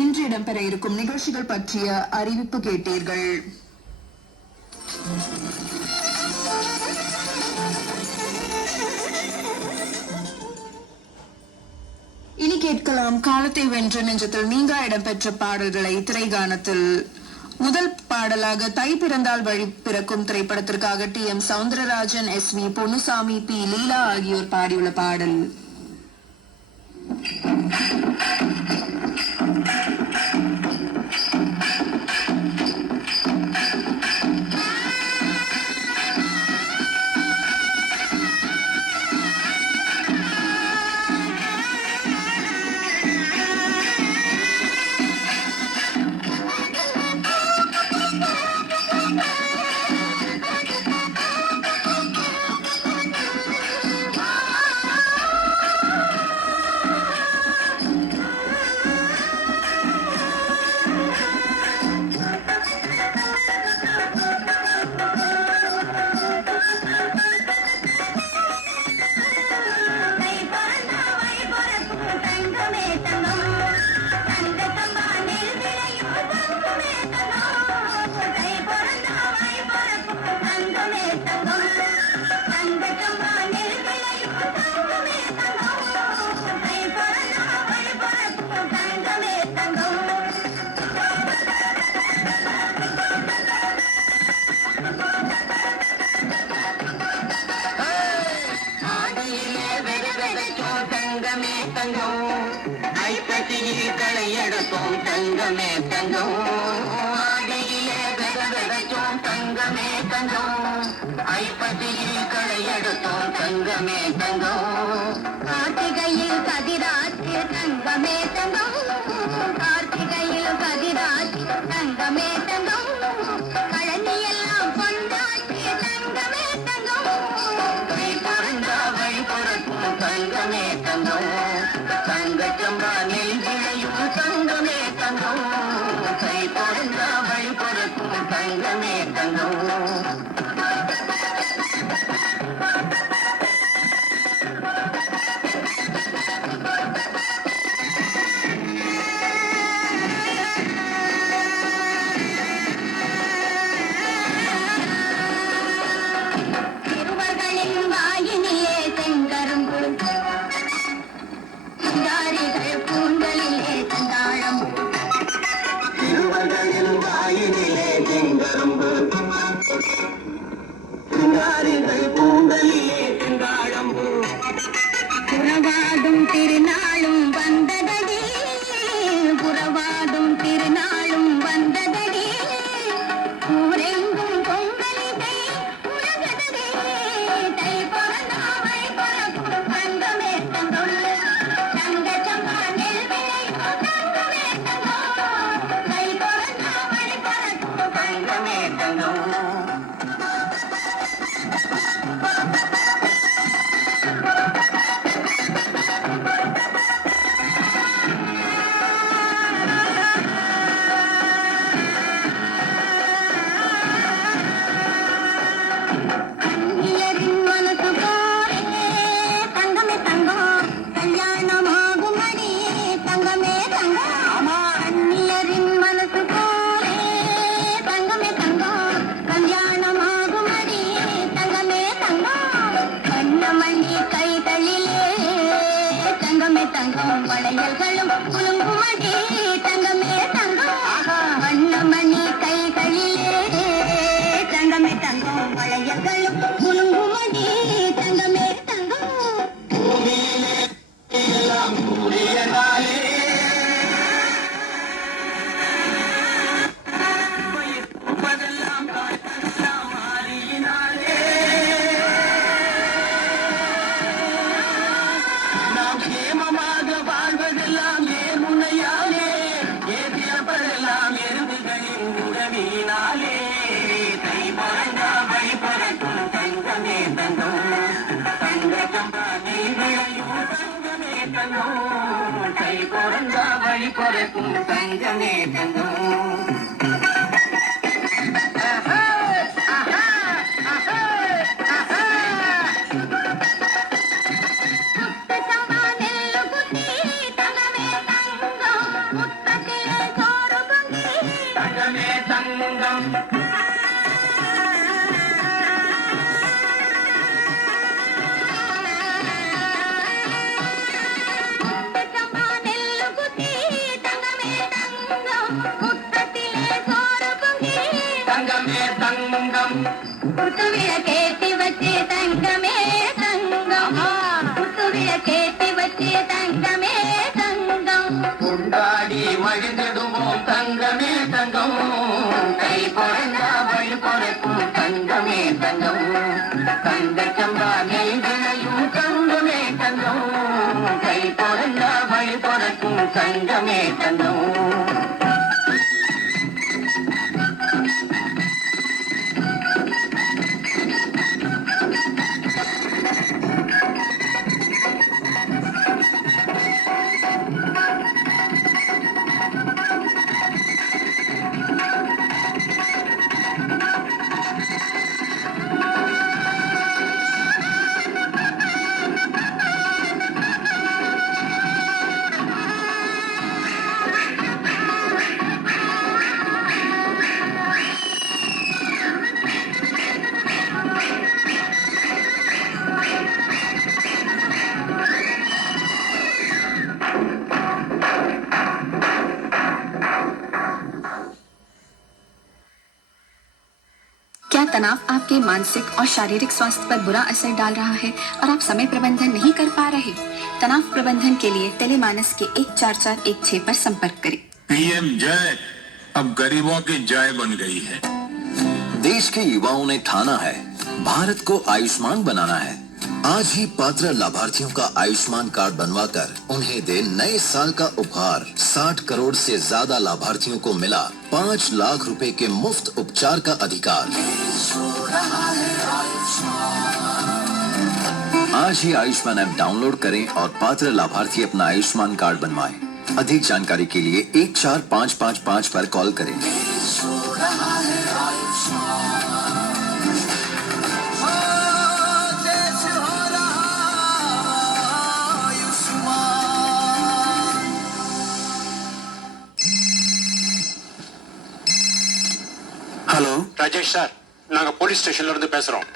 இன்று இடம்பெற இருக்கும் நிகழ்ச்சிகள் பற்றிய அறிவிப்பு கேட்டீர்கள். இனி கேட்கலாம் காலத்தை வென்ற நெஞ்சத்தில் நீங்கா இடம்பெற்ற பாடல்களை திரைகானத்தில். முதல் பாடலாக தை பிறந்தால் வழி பிறக்கும் திரைப்படத்திற்காக TM Soundararajan, SV Ponnusamy, P லீலா ஆகியோர் பாடியுள்ள பாடல். கையெடுப்போம் தங்கமே தங்கம், ஆடியிலே வெதவெதச்சோம் தங்கமே தங்கம், ஐப்பதியில் களையெடுத்தோம் தங்கமே தங்கம், கார்த்திகையில் கதிராட்சி தங்கமே தங்கம், கார்த்திகையில் கதிராட்சி தங்கமே தங்கம், கழனியெல்லாம் கொண்டாட்சி தங்கமே தங்கம், கை பொருந்தா வழி பொருட்கும் தங்கமே தங்கம், தங்கச்சம்பா நெல் விளையும் தங்கமே தங்கம், கை பொருந்தா வழி பொருட்கும் தங்கமே தங்கம். புறவாடும் திருநாளும் வந்ததடி, புறவாடும் திருநாளும் வந்ததடி, ஊரெங்கும் பொங்கலிதை உலகதடி, தை பிறந்தாவை பிறக்கும் தங்கமே தங்கம், தங்க சம்பா நெல் விளையும் தங்கமே தங்கம், தை பிறந்தாவை பிறக்கும் தங்கமே தங்கம். வளையல்களும் குலுங்குமடி தங்கமே தங்கம், வண்ணமணி கைகளிலே தங்கமே தங்கம், வளையல்களும் குலுங்குமடி தங்கமே தங்கம். பூமியிலே எல்லாம் கூடியதாலே கை பொருந்தா வழி பொறக்கும் தங்கமே தங்கம். முத்து சம்பா நெல்லு குத்தி தங்கமே தங்கம், முத்தத்தை தங்கம் முத்தச்சம்பா நெல்லு குத்தி தங்கமே தங்கம் முத்தத்திலே சோறு பொங்கி தங்கமே தங்கம் குத்துவிள கேட்டி வச்சு தங்கமே தங்கம் குத்துவிள கேட்டி வச்சு தங்கமே தங்கம் கொண்டாடி மகிழ்ந்திடுவோம் தங்கமே தங்கம் கை பொறந்தா வழி பொறக்கும் தங்கமே தங்கம் தங்க சம்பா நெய்களையும் தங்கமே தங்கம் கை பொறந்தா வழி பொறக்கும் தங்கமே தங்கம் क्या तनाव आपके मानसिक और शारीरिक स्वास्थ्य पर बुरा असर डाल रहा है और आप समय प्रबंधन नहीं कर पा रहे? तनाव प्रबंधन के लिए टेलीमानस के 14416 पर संपर्क करें। पीएम जय अब गरीबों की जय बन गई है। देश के युवाओं ने ठाना है भारत को आयुष्मान बनाना है। आज ही पात्र लाभार्थियों का आयुष्मान कार्ड बनवाकर उन्हें दे नए साल का उपहार। 60 करोड़ से ज्यादा लाभार्थियों को मिला 5 लाख रुपए के मुफ्त उपचार का अधिकार। आज ही आयुष्मान ऐप डाउनलोड करें और पात्र लाभार्थी अपना आयुष्मान कार्ड बनवाएं। अधिक जानकारी के लिए 14555 पर कॉल करें। ஹலோ ராஜேஷ் சார், நாங்க போலீஸ் ஸ்டேஷன்ல இருந்து பேசுறோம்.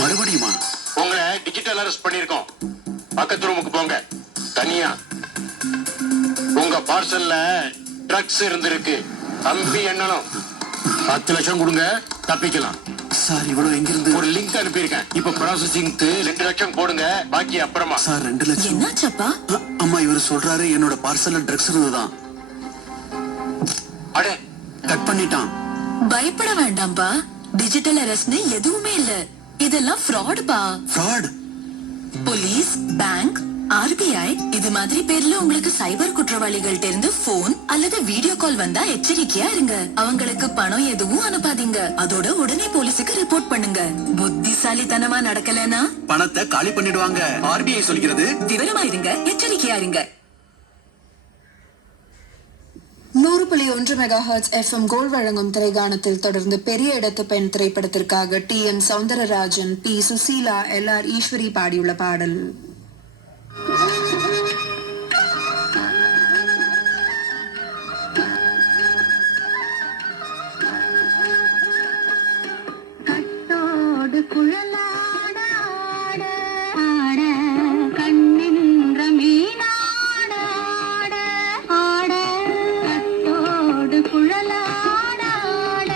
மறுபடியுமா? உங்களை டிஜிட்டல் அரெஸ்ட் பண்ணிருக்கோம். பக்கத்து ரூமுக்கு போங்க தனியா. உங்க பார்சல்ல ட்ரக்ஸ் இருந்திருக்கு. கம்பி எண்ணணும். 10 லட்சம் கொடுங்க, தப்பிக்கலாம். சார் இவ்வளவு எங்கிருந்து? ஒரு லிங்க் அனுப்பியிருக்கேன். இப்ப ப்ராசஸிங்க்கு 2 லட்சம் போடுங்க, பாக்கி அப்புறமா. சார் 2 லட்சம். என்னாச்சப்பா? அம்மா இவர் சொல்றாரு என்னோட பார்சல்ல ட்ரக்ஸ் இருந்துதான். அடே, கட் பண்ணிட்டான். பயப்பட வேண்டாம்பா. டிஜிட்டல் அரெஸ்ட்னு எதுவுமே இல்ல. இதெல்லாம் ஃப்ராட் பா. ஃப்ராட்? போலீஸ், பேங்க், ஆர்பிஐ இது மாதிரி பேர்ல உங்களுக்கு சைபர் குற்றவாளிகள்ட்ட இருந்து போன் அல்லது வீடியோ கால் வந்தா எச்சரிக்கையா இருங்க. அவங்களுக்கு பணம் எதுவும் அனுப்பாதீங்க. அதோட உடனே போலீஸுக்கு ரிப்போர்ட் பண்ணுங்க. புத்திசாலித்தனமா நடக்கலனா பணத்தை காலி பண்ணிடுவாங்க. ஆர்பிஐ சொல்கிறது. விவரமா இருங்க, எச்சரிக்கையா இருங்க. 100.1 மெகாஹெர்ட்ஸ் FM கோல்ட் வழங்கும் திரைகானத்தில் தொடர்ந்து பெரிய இடத்து பெண் திரைப்படத்திற்காக TM Soundararajan, P Susheela, LR Eswari பாடியுள்ள பாடல். கட்டோடு குழலாட ஆட ஆட கண்ணின்ற மீனாட ஆட ஆட கட்டோடு குழலாட ஆட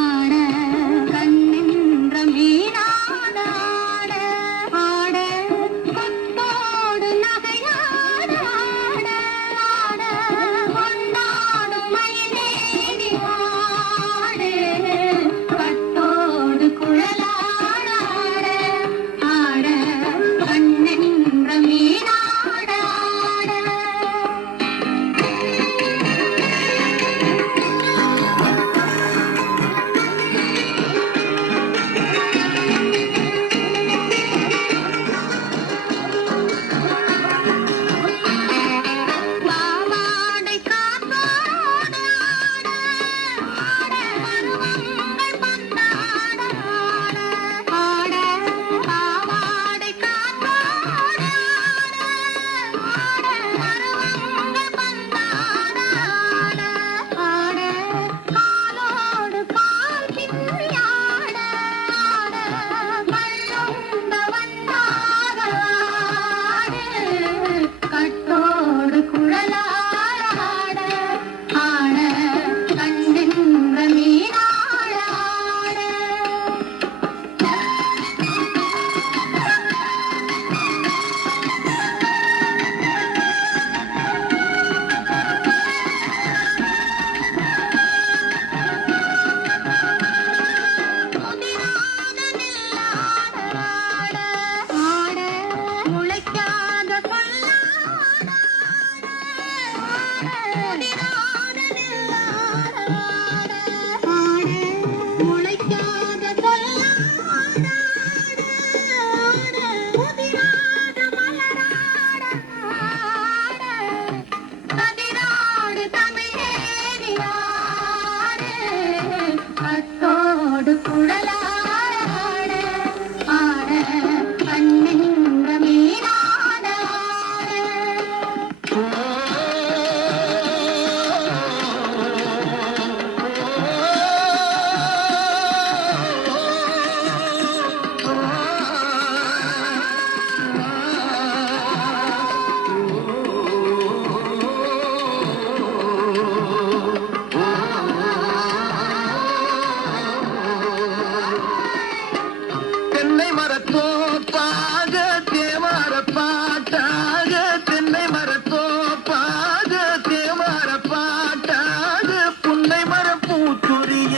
ஆட கண்ணின்ற மீனாட ஆட ஆட கொத்தோடு முதிராத நெல்லாட முளைக்காத சொல்லாட முதிராத மலராட கதிராடு தமிழேறியாடு கட்டோடு குழலாட ஆட கண்ணின்ற மீனாட தென்னை மரத்தோப்பாக தேவார பாட்டாக தென்னை மரத்தோப்பாக தேவார பாட்டாக புன்னை மரம் பூச்சொரிய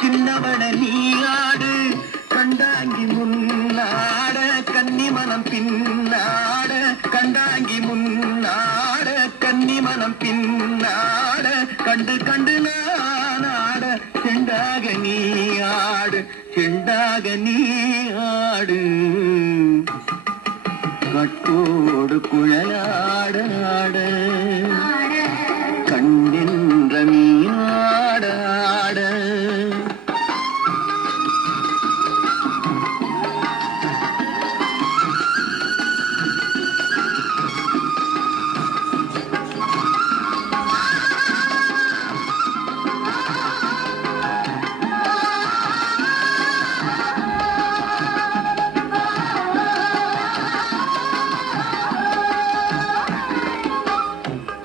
சின்னவன நீயாடு கண்டாங்கி முன்னாட கன்னி மனம் பின்னாட கண்டாங்கி முன்னாட கன்னி மனம் பின்னாட கண்டு கண்டு நானாட செண்டாக நீயாடு செண்டாக நீயாடு கட்டோடு குழலாடாட கண்ணின்ற மீனாடாட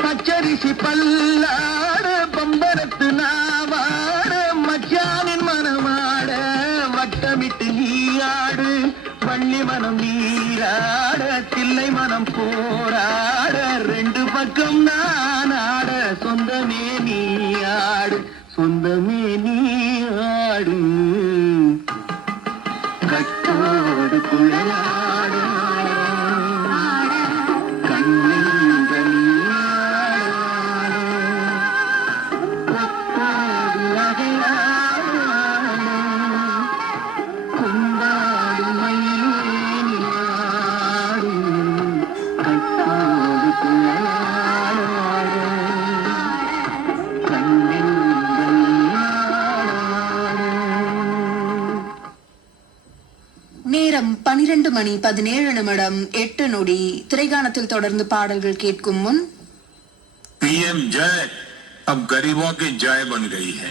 பச்சரிசி பல்லாட பம்பரத்து நாவாட மச்சானின் மனமாட வட்டமிட்டு நீயாடு வள்ளி மனம் நீராட தில்லை மனம் போராட ரெண்டு பக்கம் நானாட சொந்தமே நீயாடு சொந்தமே நீயாடு கட்டோடு குழலாடு கண்ணின்ற நீயாடு கொத்தாடு வகையாடு கொண்டாடு மயிலேனியாடு கட்டோடு குழலாடு கண்ணின்ற நீயாடு நேரம் 12:17 8 நொடி. திரைகாணத்தில் தொடர்ந்து பாடல்கள் கேட்கும் முன் पीएम जय अब गरीबों की जय बन गई है।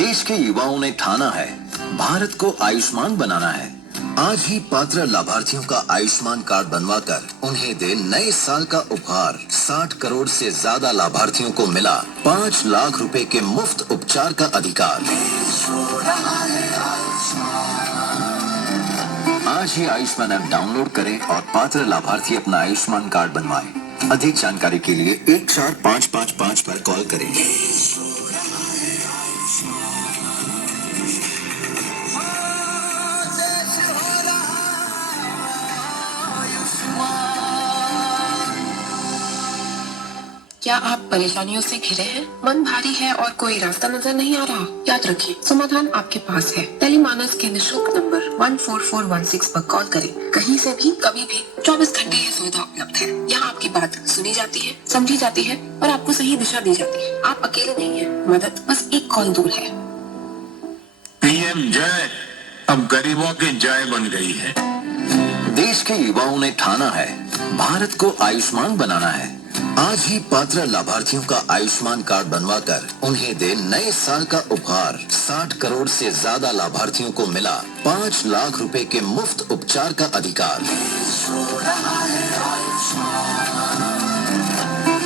देश के युवाओं ने ठाना है भारत को आयुष्मान बनाना है। आज ही पात्र लाभार्थियों का आयुष्मान कार्ड बनवाकर उन्हें दे नए साल का उपहार। 60 करोड़ से ज्यादा लाभार्थियों को मिला 5 लाख रुपए के मुफ्त उपचार का अधिकार। आज ही आयुष्मान ऐप डाउनलोड करें और पात्र लाभार्थी अपना आयुष्मान कार्ड बनवाएं। अधिक जानकारी के लिए 14555 पर कॉल करें। क्या आप परेशानियों से घिरे हैं? मन भारी है और कोई रास्ता नजर नहीं आ रहा? याद रखिए, समाधान आपके पास है। टेलीमानस के निशुल्क नंबर 14416 पर कॉल करें। कहीं से भी कभी भी 24 घंटे ये सुविधा उपलब्ध है। यहाँ आपकी बात सुनी जाती है, समझी जाती है और आपको सही दिशा दी जाती है। आप अकेले नहीं हैं, मदद बस एक कॉल दूर है। पीएम जय अब गरीबों की जय बन गई है। देश के युवाओं ने ठाना है भारत को आयुष्मान बनाना है। आज ही पात्र लाभार्थियों का आयुष्मान कार्ड बनवाकर उन्हें दे नए साल का उपहार। 60 करोड़ से ज्यादा लाभार्थियों को मिला 5 लाख रुपए के मुफ्त उपचार का अधिकार।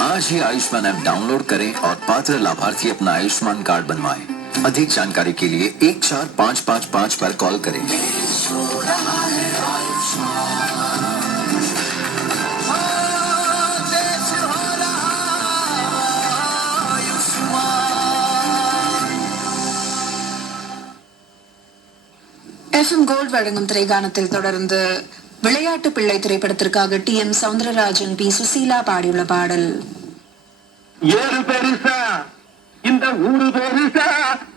आज ही आयुष्मान ऐप डाउनलोड करें और पात्र लाभार्थी अपना आयुष्मान कार्ड बनवाएं। अधिक जानकारी के लिए 14555 पर कॉल करें। FM கோல்ட் வழங்கும் திரைகாணத்தில் தொடர்ந்து விளையாட்டு பிள்ளை திரைப்படத்திற்காக TM சௌந்தரராஜன், P. சுசீலா பாடியுள்ள பாடல். ஏறு பெருசா இந்த ஊரு பெருசா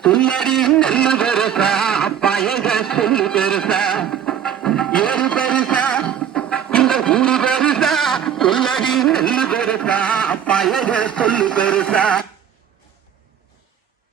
சொல்லடி நெல்லு பெருசா பயக சொல்லு பெருசா ஏறு பெருசா இந்த ஊரு பெருசா சொல்லடி நெல்லு பெருசா பயக சொல்லு பெருசா